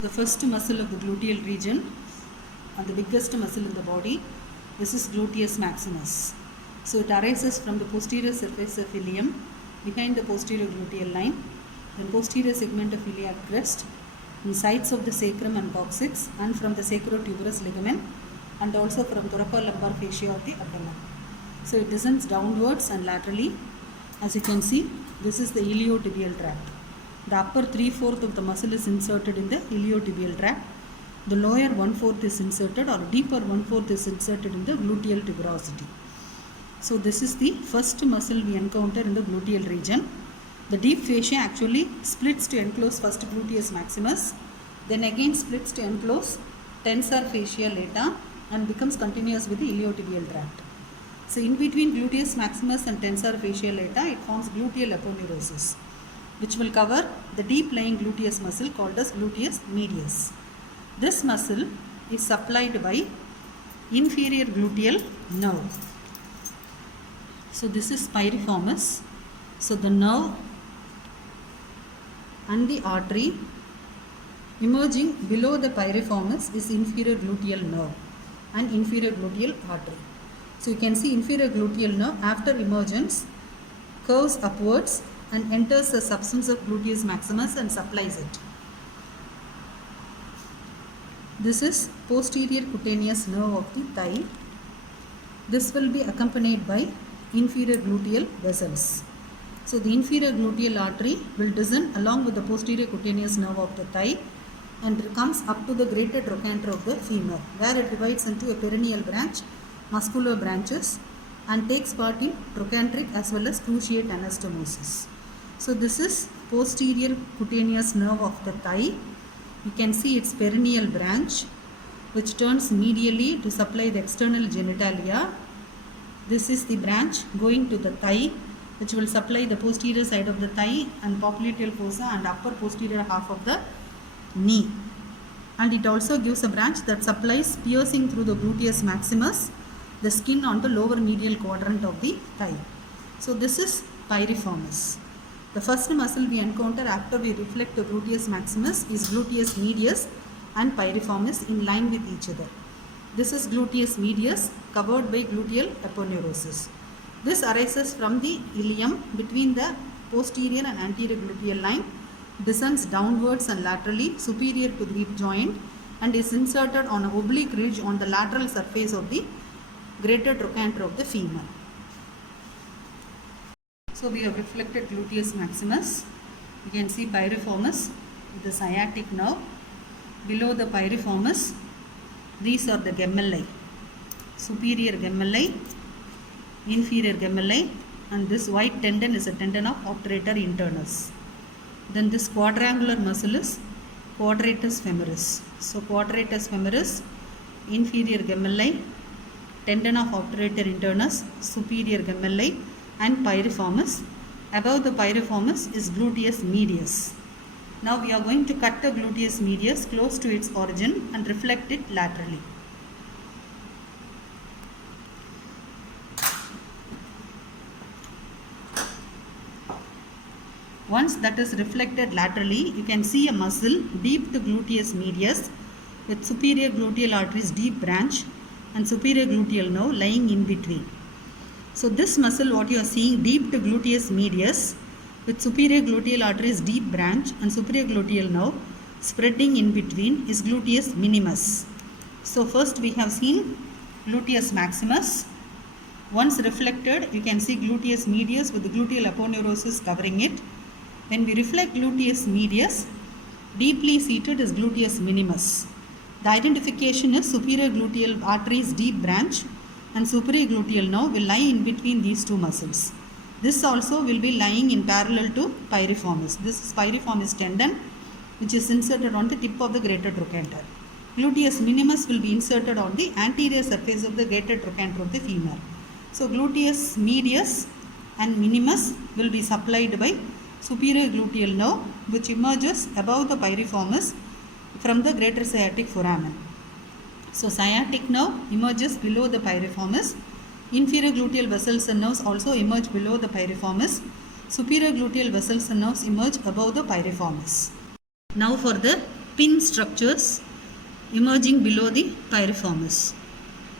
The first muscle of the gluteal region and the biggest muscle in the body, this is gluteus maximus. So it arises from the posterior surface of ilium behind the posterior gluteal line, then posterior segment of iliac crest, in sides of the sacrum and coccyx, and from the sacrotuberous ligament, and also from thoracolumbar fascia of the abdomen. So it descends downwards and laterally. As you can see, this is the iliotibial tract. The upper 3/4 of the muscle is inserted in the iliotibial tract. The lower 1/4 is inserted, or deeper 1/4 is inserted in the gluteal tuberosity. So this is the first muscle we encounter in the gluteal region. The deep fascia actually splits to enclose first gluteus maximus, then again splits to enclose tensor fascia lata and becomes continuous with the iliotibial tract. So in between gluteus maximus and tensor fascia lata, it forms gluteal aponeurosis, which will cover the deep lying gluteus muscle called as gluteus medius. This muscle is supplied by inferior gluteal nerve. So this is piriformis. So the nerve and the artery emerging below the piriformis is inferior gluteal nerve and inferior gluteal artery. So you can see inferior gluteal nerve after emergence curves upwards and enters the substance of gluteus maximus and supplies it. This is posterior cutaneous nerve of the thigh. This will be accompanied by inferior gluteal vessels. So the inferior gluteal artery will descend along with the posterior cutaneous nerve of the thigh and comes up to the greater trochanter of the femur, where it divides into a perennial branch, muscular branches, and takes part in trochanteric as well as cruciate anastomosis. So this is posterior cutaneous nerve of the thigh. You can see its perennial branch, which turns medially to supply the external genitalia. This is the branch going to the thigh, which will supply the posterior side of the thigh and popliteal fossa and upper posterior half of the knee. And it also gives a branch that supplies, piercing through the gluteus maximus, the skin on the lower medial quadrant of the thigh. So this is piriformis. The first muscle we encounter after we reflect the gluteus maximus is gluteus medius and piriformis in line with each other. This is gluteus medius covered by gluteal aponeurosis. This arises from the ilium between the posterior and anterior gluteal line, descends downwards and laterally superior to the hip joint, and is inserted on an oblique ridge on the lateral surface of the greater trochanter of the femur. So we have reflected gluteus maximus. You can see piriformis with the sciatic nerve. Below the piriformis, these are the gemelli. Superior gemelli, inferior gemelli, and this white tendon is a tendon of obturator internus. Then this quadrangular muscle is quadratus femoris. So quadratus femoris, inferior gemelli, tendon of obturator internus, superior gemelli, and piriformis. Above the piriformis is gluteus medius. Now we are going to cut the gluteus medius close to its origin and reflect it laterally. Once that is reflected laterally, you can see a muscle deep to gluteus medius with superior gluteal arteries deep branch and superior gluteal nerve lying in between. So this muscle, what you are seeing, deep to gluteus medius with superior gluteal arteries deep branch and superior gluteal nerve spreading in between, is gluteus minimus. So first we have seen gluteus maximus. Once reflected, you can see gluteus medius with the gluteal aponeurosis covering it. When we reflect gluteus medius, deeply seated is gluteus minimus. The identification is superior gluteal arteries deep branch and superior gluteal nerve will lie in between these two muscles. This also will be lying in parallel to piriformis. This is piriformis tendon, which is inserted on the tip of the greater trochanter. Gluteus minimus will be inserted on the anterior surface of the greater trochanter of the femur. So gluteus medius and minimus will be supplied by superior gluteal nerve, which emerges above the piriformis from the greater sciatic foramen. So sciatic nerve emerges below the piriformis. Inferior gluteal vessels and nerves also emerge below the piriformis. Superior gluteal vessels and nerves emerge above the piriformis. Now for the pin structures emerging below the piriformis.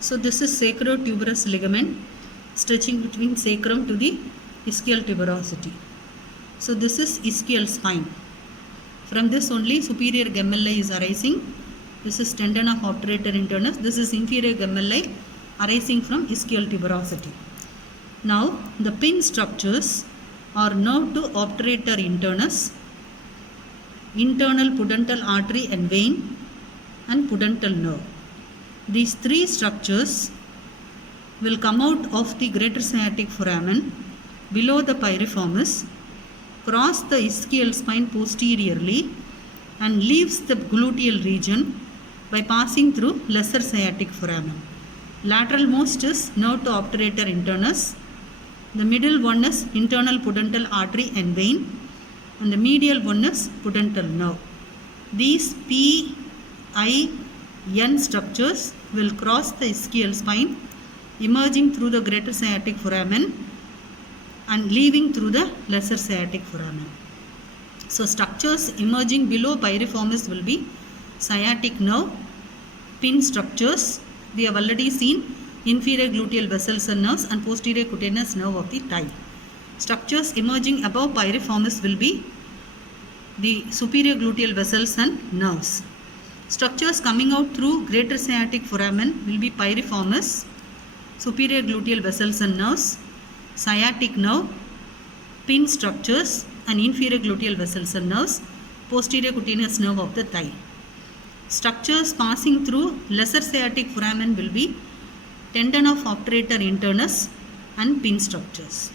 So this is sacrotuberous ligament stretching between sacrum to the ischial tuberosity. So this is ischial spine. From this only superior gemelli is arising. This is tendon of obturator internus. This is inferior gemelli arising from ischial tuberosity. Now the pin structures are nerve to obturator internus, internal pudendal artery and vein, and pudendal nerve. These three structures will come out of the greater sciatic foramen below the piriformis, cross the ischial spine posteriorly, and leaves the gluteal region by passing through lesser sciatic foramen. Lateral most is nerve to obturator internus. The middle one is internal pudendal artery and vein, and the medial one is pudendal nerve. These PIN structures will cross the ischial spine, emerging through the greater sciatic foramen and leaving through the lesser sciatic foramen. So structures emerging below piriformis will be sciatic nerve, pin structures. We have already seen inferior gluteal vessels and nerves and posterior cutaneous nerve of the thigh. Structures emerging above piriformis will be the superior gluteal vessels and nerves. Structures coming out through greater sciatic foramen will be piriformis, superior gluteal vessels and nerves, sciatic nerve, pin structures, and inferior gluteal vessels and nerves, posterior cutaneous nerve of the thigh. Structures passing through lesser sciatic foramen will be tendon of obturator internus and pin structures.